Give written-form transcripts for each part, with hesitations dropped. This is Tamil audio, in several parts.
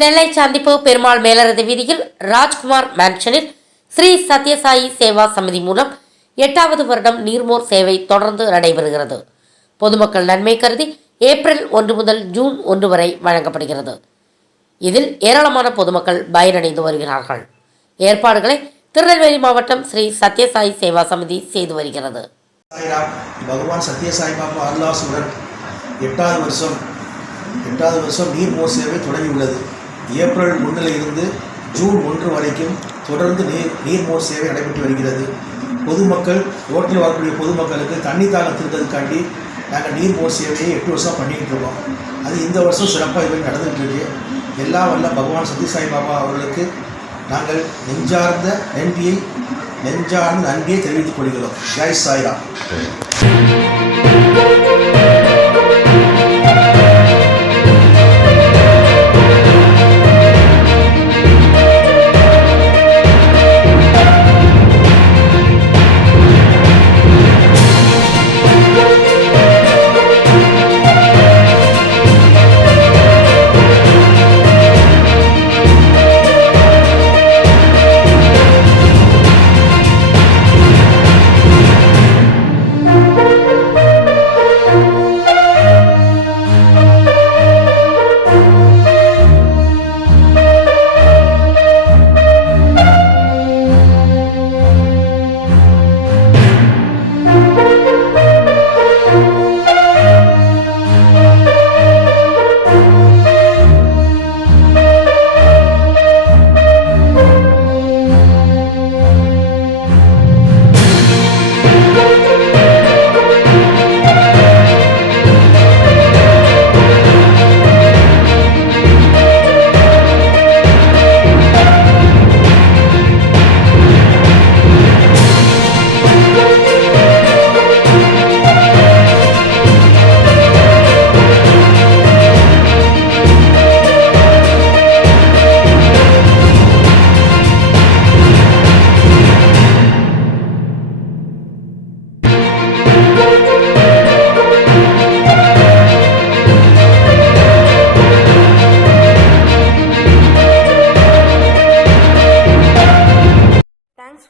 நெல்லை சந்திப்பு பெருமாள் மேலரது வீதியில் ராஜ்குமார் மேன்ஷனில் ஸ்ரீ சத்யசாயி சேவா சமிதி மூலம் 8வது வருடம் நீர்மோர் சேவை தொடர்ந்து நடைபெறுகிறது. பொதுமக்கள் நன்மை கருதி ஏப்ரல் 1 முதல் ஜூன் 1 வரை வழங்கப்படுகிறது. இதில் ஏராளமான பொதுமக்கள் பயனடைந்து வருகிறார்கள். ஏற்பாடுகளை திருநெல்வேலி மாவட்டம் ஸ்ரீ சத்யசாயி சேவா சமிதி செய்து வருகிறது. பகவான் சத்யசாயி பாபா அருளாசுடன் 8வது வருஷம் நீர்மோர் சேவை தொடங்கியுள்ளது. ஏப்ரல் 1 இருந்து ஜூன் 1 வரைக்கும் தொடர்ந்து நீர்மோர் சேவை நடைபெற்று வருகிறது. பொதுமக்கள் ரோட்டில் வரக்கூடிய பொதுமக்களுக்கு தண்ணி தாகம் தீர்க்கிறதுக்காண்டி நாங்கள் நீர்மோர் சேவையை 8 வருஷம் பண்ணிக்கிட்டு இருக்கோம். அது இந்த வருஷம் சிறப்பாக இது நடந்துகிட்டு இருக்கு. எல்லாம் வல்ல பகவான் சத்யசாயி பாபா அவர்களுக்கு நாங்கள் நெஞ்சார்ந்த நன்றியை தெரிவித்துக் கொள்கிறோம். ஜெய் சாய்ராம்.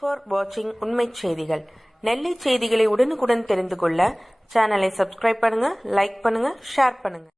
ஃபார் வாட்சிங் உண்மை செய்திகள். நெல்லை செய்திகளை உடனுக்குடன் தெரிந்து கொள்ள சேனலை சப்ஸ்கிரைப் பண்ணுங்க, லைக் பண்ணுங்க, ஷேர் பண்ணுங்க.